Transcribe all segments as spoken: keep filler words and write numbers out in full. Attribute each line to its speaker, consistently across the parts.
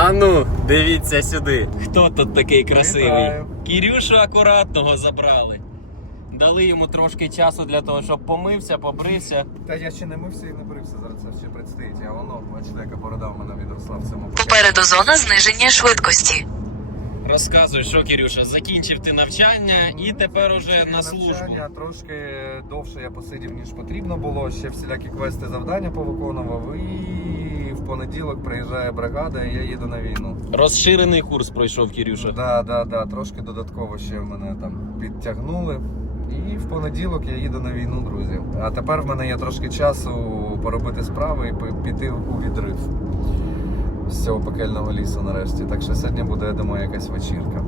Speaker 1: А ну, дивіться сюди. Хто тут такий красивий?
Speaker 2: Вітаю.
Speaker 1: Кірюшу акуратного забрали. Дали йому трошки часу для того, щоб помився, побрився.
Speaker 2: Та я ще не мився і не брився, зараз це ще предстоїть. Я воно, бачите, яка борода в мене відросла в цьому.
Speaker 3: Попереду зона зниження швидкості.
Speaker 1: Розказуй, що, Кірюша, закінчив ти навчання і тепер уже на службу.
Speaker 2: Навчання трошки довше я посидів, ніж потрібно було. Ще всілякі квести, завдання повиконував. І в понеділок приїжджає бригада, і я їду на війну.
Speaker 1: Розширений курс пройшов, Кірюша.
Speaker 2: Да, да, да, трошки додатково ще мене там підтягнули. І в понеділок я їду на війну, друзі. А тепер в мене є трошки часу поробити справи і піти у відрив з цього пекельного лісу нарешті. Так що сьогодні буде, я думаю, якась вечірка.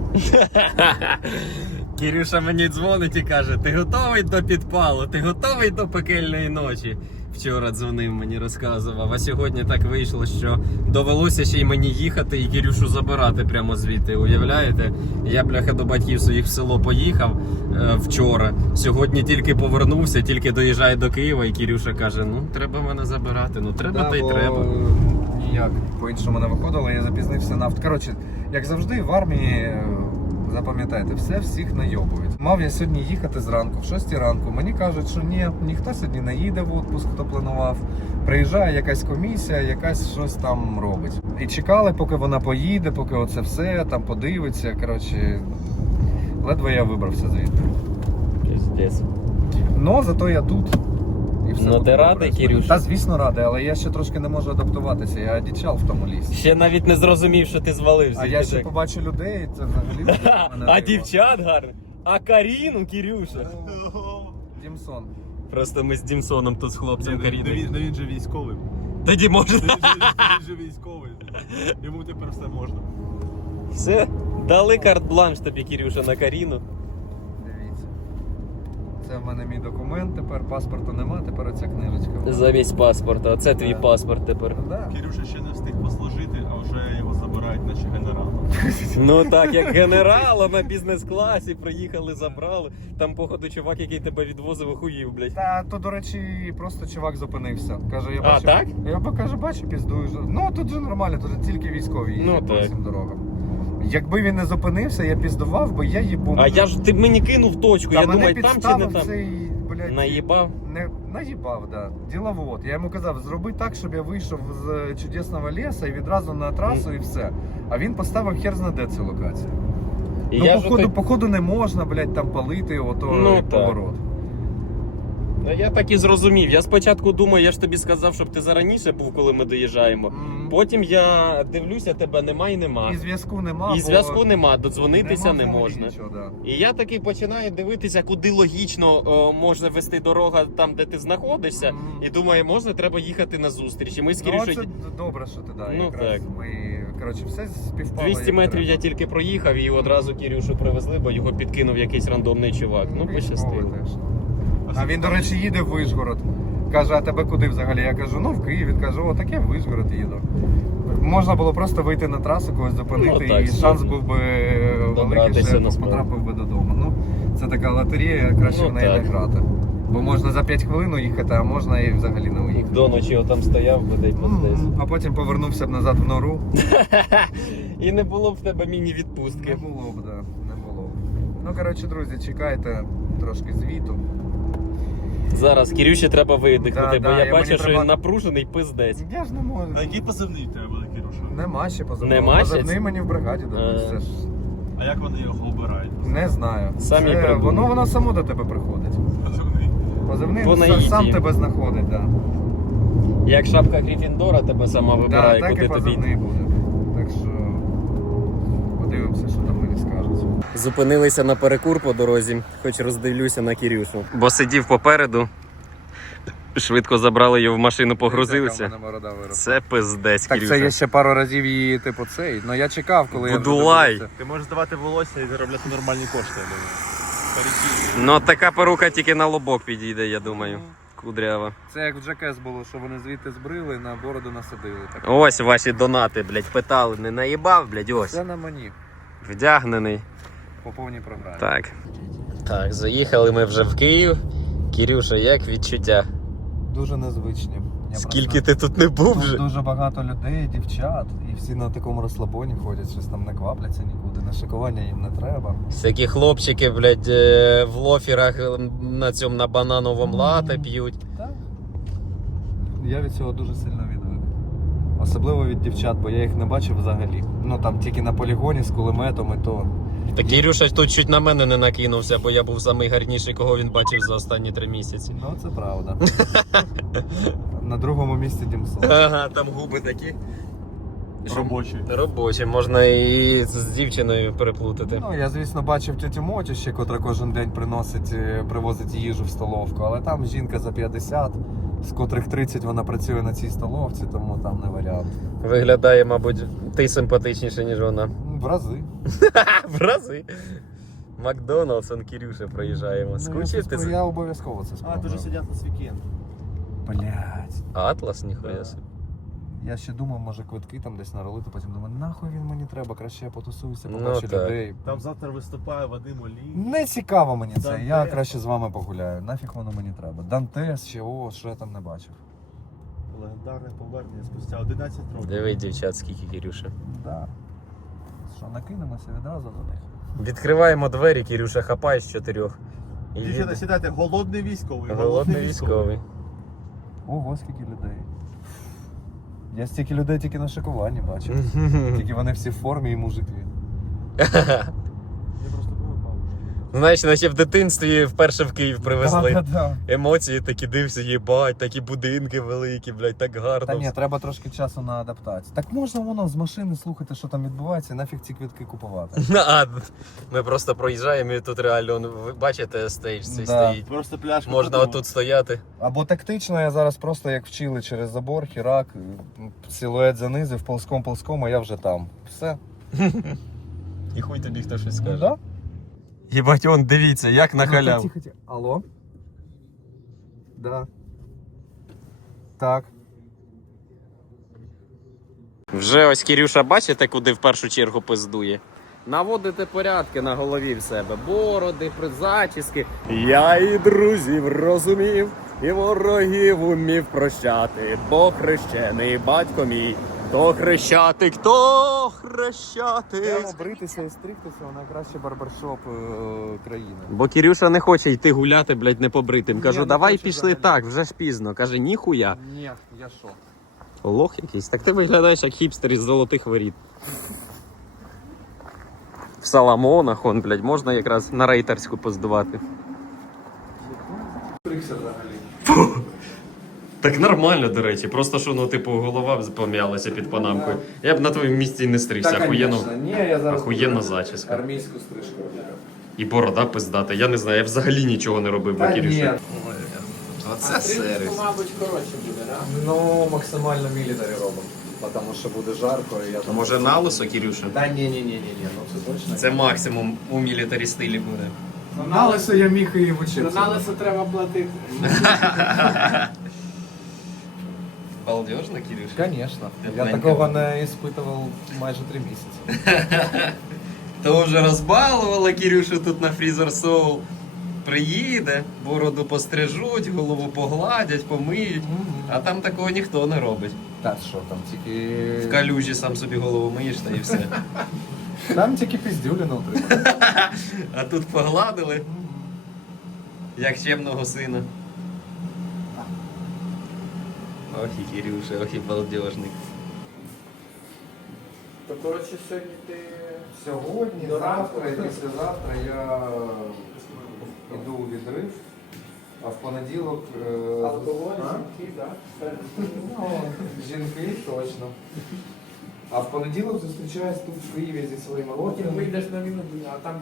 Speaker 1: Кірюша мені дзвонить і каже, ти готовий до підпалу, ти готовий до пекельної ночі? Вчора дзвонив мені, розказував, а сьогодні так вийшло, що довелося ще й мені їхати і Кірюшу забирати прямо звідти, уявляєте? Я, бляха, до батьків своїх в село поїхав е, вчора, сьогодні тільки повернувся, тільки доїжджаю до Києва і Кірюша каже, ну треба мене забирати, ну треба
Speaker 2: Да,
Speaker 1: та й
Speaker 2: бо
Speaker 1: треба.
Speaker 2: Ніяк по-іншому не виходило, я запізнився на авто. Коротше, як завжди в армії, запам'ятайте, все всіх найобують. Мав я сьогодні їхати зранку, в шостій ранку. Мені кажуть, що ні, ніхто сьогодні не їде в відпуск, хто планував. Приїжджає якась комісія, якась щось там робить. І чекали, поки вона поїде, поки оце все там подивиться. Коротше, ледве я вибрався звідти.
Speaker 1: Пиздец.
Speaker 2: Ну, зато я тут. І все
Speaker 1: Ну,
Speaker 2: буде
Speaker 1: ти
Speaker 2: добре.
Speaker 1: радий, Кірюш?
Speaker 2: Та, звісно, радий, але я ще трошки не можу адаптуватися. Я одічав в тому лісі.
Speaker 1: Ще навіть не зрозумів, що ти звалився.
Speaker 2: А я ще побачу людей, це взагалі буде мене
Speaker 1: А
Speaker 2: дивно.
Speaker 1: дівчат гарно. А Каріну, Кірюша.
Speaker 2: Дімсон.
Speaker 1: Просто ми з Дімсоном тут з хлопцем
Speaker 4: Ні, ну,
Speaker 1: Каріни.
Speaker 4: він, ну, він же військовий.
Speaker 1: Тоді може.
Speaker 4: Він же, він же військовий. Йому тепер все можна.
Speaker 1: Все, дали карт-бланш тобі, Кірюша, на Каріну.
Speaker 2: Дивіться. Це в мене мій документ, тепер паспорту нема, тепер оця книжечка.
Speaker 1: Замість паспорта, оце твій
Speaker 2: Да.
Speaker 1: паспорт тепер.
Speaker 2: Да.
Speaker 4: Кирюша ще не встиг послужити, а вже його забирають наче генерала.
Speaker 1: Ну так, як генерала на бізнес-класі приїхали, забрали. Там, походу, чувак, який тебе відвозив, охуїв, блядь.
Speaker 2: Та то, до речі, просто чувак зупинився. Каже, я
Speaker 1: А,
Speaker 2: бачу.
Speaker 1: так?
Speaker 2: Я б- каже, бачу, піздую. Ну тут же нормально, тут же тільки військові їздять
Speaker 1: Ну,
Speaker 2: по
Speaker 1: так.
Speaker 2: всім дорогам. Якби він не зупинився, я піздував, бо я їбу.
Speaker 1: А я ж, ти мені кинув точку,
Speaker 2: Та
Speaker 1: я
Speaker 2: мене
Speaker 1: думаю, там чи не
Speaker 2: підставив
Speaker 1: там.
Speaker 2: цей, блядь,
Speaker 1: Наїбав?
Speaker 2: Не наїбав, да. Діловод. Я йому казав, зроби так, щоб я вийшов з чудесного лісу і відразу на трасу і все. А він поставив хер зна де цю локацію.
Speaker 1: І
Speaker 2: ну,
Speaker 1: я ж
Speaker 2: походу,
Speaker 1: ото-
Speaker 2: походу не можна, блядь, там палити ото
Speaker 1: Ну, так.
Speaker 2: поворот.
Speaker 1: Ну, я так і зрозумів. Я спочатку думаю, я ж тобі сказав, щоб ти зараніше був, коли ми доїжджаємо.
Speaker 2: М.
Speaker 1: Потім я дивлюся, тебе нема і нема.
Speaker 2: І зв'язку нема.
Speaker 1: І
Speaker 2: бо
Speaker 1: зв'язку нема, додзвонитися
Speaker 2: нема
Speaker 1: не
Speaker 2: взагалі
Speaker 1: можна.
Speaker 2: Нічого, да.
Speaker 1: І я таки починаю дивитися, куди логічно о, можна вести дорога там, де ти знаходишся.
Speaker 2: Мгм.
Speaker 1: І думаю, можна, треба їхати на зустріч. І ми з
Speaker 2: Ну,
Speaker 1: Кірюшею
Speaker 2: це добре, що ти да,
Speaker 1: Ну,
Speaker 2: якраз
Speaker 1: так.
Speaker 2: ми, коротше, все співпало.
Speaker 1: двісті
Speaker 2: як
Speaker 1: метрів я
Speaker 2: треба.
Speaker 1: тільки проїхав і одразу Кірюшу привезли, бо його підкинув якийсь рандомний чувак. Ну,
Speaker 2: військовий
Speaker 1: пощастило.
Speaker 2: теж. А він, до речі, їде в Вишгород. Каже, а тебе куди взагалі? Я кажу, ну в Київ. Він каже, о, так я в Вишгород їду. Можна було просто вийти на трасу, когось зупинити,
Speaker 1: Ну, так,
Speaker 2: і шанс
Speaker 1: справді.
Speaker 2: був би великий,
Speaker 1: Добратися
Speaker 2: що я
Speaker 1: насправді.
Speaker 2: потрапив би додому. Ну, це така лотерея, краще
Speaker 1: Ну,
Speaker 2: в неї не
Speaker 1: так.
Speaker 2: грати. Бо можна за п'ять хвилин уїхати, а можна і взагалі не уїхати.
Speaker 1: До ночі отам стояв би дай пиздець.
Speaker 2: М, А потім повернувся б назад в нору.
Speaker 1: І не було б в тебе
Speaker 2: Не
Speaker 1: міні-відпустки.
Speaker 2: було б, да, не було б. Ну, коротше, друзі, чекайте трошки звіту.
Speaker 1: Зараз Кірюші треба видихнути,
Speaker 2: Да,
Speaker 1: бо
Speaker 2: да,
Speaker 1: я
Speaker 2: я-
Speaker 1: бачу,
Speaker 2: мені
Speaker 1: що
Speaker 2: треба-
Speaker 1: він напружений пиздець.
Speaker 2: Я ж не можу.
Speaker 4: А який позивний в тебе буде, Кирюша?
Speaker 2: Нема ще позивного.
Speaker 1: Нема ще?
Speaker 2: Позивний мені в бригаді дадуть.
Speaker 1: Е.
Speaker 2: Це ж
Speaker 4: А як вони його обирають?
Speaker 2: не знаю.
Speaker 1: Самі
Speaker 2: Це,
Speaker 1: придумали.
Speaker 2: воно воно само до тебе приходить.
Speaker 4: Позивний.
Speaker 2: Позивний
Speaker 1: По
Speaker 2: сам,
Speaker 1: наїзді.
Speaker 2: сам тебе знаходить, так.
Speaker 1: Як шапка Гріфіндора тебе сама
Speaker 2: Да.
Speaker 1: вибирає,
Speaker 2: Да, так
Speaker 1: куди
Speaker 2: і
Speaker 1: тобі.
Speaker 2: позивний буде. Так що подивимося, що там мені скажуть.
Speaker 1: Зупинилися на перекур по дорозі, хоч роздивлюся на Кірюшу. Бо сидів попереду, швидко забрали його в машину,
Speaker 2: Яка в
Speaker 1: погрузилися.
Speaker 2: мене борода виросла.
Speaker 1: Це пиздець,
Speaker 2: Так це
Speaker 1: Кірюша.
Speaker 2: я ще пару разів її, типу, цей. Ну я чекав, коли я вже
Speaker 1: Будулай.
Speaker 2: дивився.
Speaker 4: Ти можеш здавати волосся і заробляти нормальні кошти, я думаю. Перекинь.
Speaker 1: Ну така перука тільки на лобок підійде, я думаю. Кудрява.
Speaker 2: Це як в Джекес було, що вони звідти збрили, на бороду насадили. Так.
Speaker 1: Ось ваші донати, блядь, питали. Не наїбав, блядь, ось.
Speaker 2: Це на мені.
Speaker 1: Вдягнений.
Speaker 2: По повній програмі.
Speaker 1: Так. Так, заїхали ми вже в Київ. Кірюша, як відчуття?
Speaker 2: Дуже незвичні.
Speaker 1: Скільки ти тут не був
Speaker 2: Тут
Speaker 1: вже?
Speaker 2: дуже багато людей, дівчат, і всі на такому розслабоні ходять, щось там не квапляться нікуди, на шикування їм не треба.
Speaker 1: Всякі хлопчики, блядь, е, в лоферах е, на цьому на банановому лате п'ють.
Speaker 2: Так. Я від цього дуже сильно відвик. Особливо від дівчат, бо я їх не бачив взагалі. Ну там тільки на полігоні з кулеметом і то.
Speaker 1: Так Ірюша тут чуть на мене не накинувся, бо я був самий гарніший, кого він бачив за останні три місяці.
Speaker 2: Ну це правда. На другому місці Дімсон.
Speaker 1: Ага, там губи такі.
Speaker 4: Робочий.
Speaker 1: Робочі, можна і з дівчиною переплутати.
Speaker 2: Ну, я, звісно, бачив тетю Мотю ще, котра кожен день приносить, е, привозить їжу в столовку, але там жінка за п'ятдесят, з котрих тридцять вона працює на цій столовці, тому там не варіант.
Speaker 1: Виглядає, мабуть, ти симпатичніше, ніж вона.
Speaker 2: В рази.
Speaker 1: В рази. Макдоналдс, он Кирюша проїжджаємо.
Speaker 2: Ну,
Speaker 1: Скучив
Speaker 2: я,
Speaker 1: ти?
Speaker 2: це спро- я обов'язково це
Speaker 4: А,
Speaker 2: спробую.
Speaker 4: ти вже сидять на вікенд.
Speaker 2: Блять.
Speaker 1: Атлас, ніхуя
Speaker 4: Да.
Speaker 1: собі.
Speaker 2: Я ще думав, може квитки там десь наролити, потім думаю, нахуй він мені треба, краще я потусуюся,
Speaker 1: Ну,
Speaker 2: побачу
Speaker 1: так.
Speaker 2: людей.
Speaker 4: Там завтра виступає Вадим Олій.
Speaker 2: Не цікаво мені це, я
Speaker 4: Дантес.
Speaker 2: краще з вами погуляю. Нафіг воно мені треба. Дантес ще, о, що я там не бачив.
Speaker 4: Легендарне повернення спустя одинадцять років.
Speaker 1: Диви, дівчат, скільки Кирюша.
Speaker 2: Да. Що, накинемося відразу до них?
Speaker 1: Відкриваємо двері, Кирюша хапає з чотирьох. І
Speaker 4: Дівчата,
Speaker 1: їде.
Speaker 4: сідайте, голодний військовий.
Speaker 1: Голодний військовий.
Speaker 2: Ого, скільки людей. Я стільки людей тільки на шикуванні бачив. Тільки вони всі в формі і мужики.
Speaker 4: Я просто пам'ятав.
Speaker 1: Знаєш, наче в дитинстві вперше в Київ привезли.
Speaker 2: Да-да-да.
Speaker 1: Емоції такі дився, їбать, такі будинки великі, блядь, так гарно.
Speaker 2: Та ні, треба трошки часу на адаптацію. Так можна воно з машини слухати, що там відбувається, і нафіг ці квитки купувати.
Speaker 1: А, ми просто проїжджаємо і тут реально, ну, ви бачите, стейдж цей
Speaker 2: Да.
Speaker 1: стоїть.
Speaker 4: Просто пляшку.
Speaker 1: Можна
Speaker 4: купимо.
Speaker 1: отут стояти.
Speaker 2: Або тактично, я зараз просто як вчили через забор, хірак, силует занизив, ползком-ползком, а я вже там. Все.
Speaker 1: І хуй тобі хто щось
Speaker 2: Ну, да?
Speaker 1: Їбать, он, дивіться, як на халяву.
Speaker 2: Тихо, тихо. Алло? Да. Так.
Speaker 1: Вже ось Кирюша, бачите, куди в першу чергу пиздує? Наводити порядки на голові в себе. Бороди, зачіски. Я і друзів розумів, і ворогів умів прощати, бо хрещений батько мій. То хрещатик, то хрещатик.
Speaker 2: Прямо бритися і стригтися у найкращий барбершоп е, країни.
Speaker 1: Бо Кирюша не хоче йти гуляти, блядь, непобритим.
Speaker 2: Ні,
Speaker 1: Кажу,
Speaker 2: не
Speaker 1: давай
Speaker 2: хочу
Speaker 1: пішли
Speaker 2: взагалі.
Speaker 1: так, вже ж пізно. Каже, ніхуя.
Speaker 2: Ні, я що?
Speaker 1: Лох якийсь. Так ти виглядаєш як хіпстер із золотих воріт. В Соломонах, он, блядь, можна якраз на рейтерську поздувати.
Speaker 2: Стригся взагалі.
Speaker 1: Так нормально, до речі. Просто що, ну, типу, голова пом'ялася під панамкою. Я б на твоєму місці не стригся.
Speaker 2: Так,
Speaker 1: Ахуєнно.
Speaker 2: конечно. Ні, я зараз
Speaker 1: Ахуєнна
Speaker 2: буду
Speaker 1: зачіска.
Speaker 2: армійську стрижку роблю.
Speaker 1: І борода пиздата. Я не знаю, я взагалі нічого не робив на
Speaker 2: Та ні.
Speaker 1: Кирюші. Оце сервіс.
Speaker 5: Мабуть, коротше буде, так?
Speaker 2: Ну, максимально мілітарі робимо. Тому що буде жарко і я там...
Speaker 1: Може на лисо, Кирюша?
Speaker 2: Та ні, ні, ні, ні, ні, ну це точно.
Speaker 1: Це максимум у мілітарі стилі буде.
Speaker 2: На лисо я міг і
Speaker 5: На
Speaker 2: вчитися.
Speaker 5: лисо треба платити.
Speaker 1: Балдежно, Кирюша?
Speaker 2: Звісно. Я
Speaker 1: Тепленько.
Speaker 2: такого не іспитував майже три місяці.
Speaker 1: То вже розбалувала Кирюшу тут на Freezer Soul. Приїде, бороду пострижуть, голову погладять, помиють. А там такого ніхто не робить.
Speaker 2: Та що там, тільки...
Speaker 1: В калюжі сам собі голову миєш та і все.
Speaker 2: Там тільки піздюліна отримали.
Speaker 1: А тут погладили, як чемного сина. Ох і Кирюша, ох і балдежник.
Speaker 5: То, коротше, сьогодні ти...
Speaker 2: Сьогодні,
Speaker 5: До
Speaker 2: завтра і
Speaker 5: ранку.
Speaker 2: післязавтра я йду у відрив, а в понеділок... е,
Speaker 5: Алкоголь,
Speaker 2: а?
Speaker 5: жінки, так?
Speaker 2: Ну, жінки точно. А в понеділок зустрічаюсь тут в Києві зі своїми
Speaker 5: Потім
Speaker 2: родинами.
Speaker 5: вийдеш на війну, а там...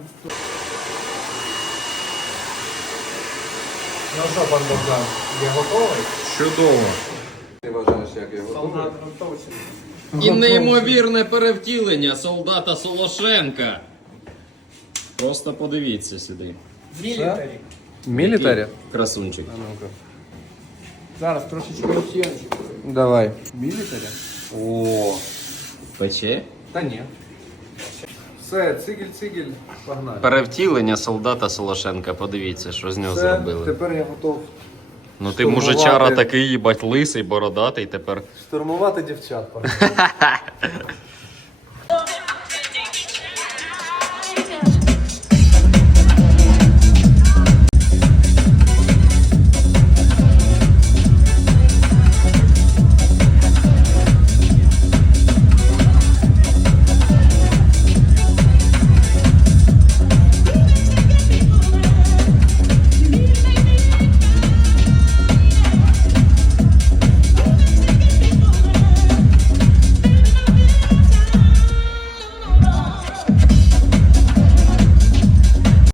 Speaker 2: Ну що, пан Богдан, я готовий?
Speaker 1: Чудово.
Speaker 2: Ти вважаєш, як я готовий?
Speaker 5: Солдат готовчий.
Speaker 1: І неймовірне перевтілення солдата Солошенка. Просто подивіться сюди.
Speaker 5: Мілітарі.
Speaker 2: Мілітарі?
Speaker 1: Красунчик.
Speaker 5: Зараз трошечки росіянчик.
Speaker 2: Давай. Мілітарі? О,
Speaker 1: Пече?
Speaker 2: та ні. Все, цигель-цигель, погнали.
Speaker 1: Перевтілення солдата Солошенка. Подивіться, що з нього
Speaker 2: Все,
Speaker 1: зробили.
Speaker 2: тепер я готов
Speaker 1: Ну ти
Speaker 2: Штурмувати.
Speaker 1: мужичара такий, їбать, лисий, бородатий тепер.
Speaker 2: Штурмувати дівчат.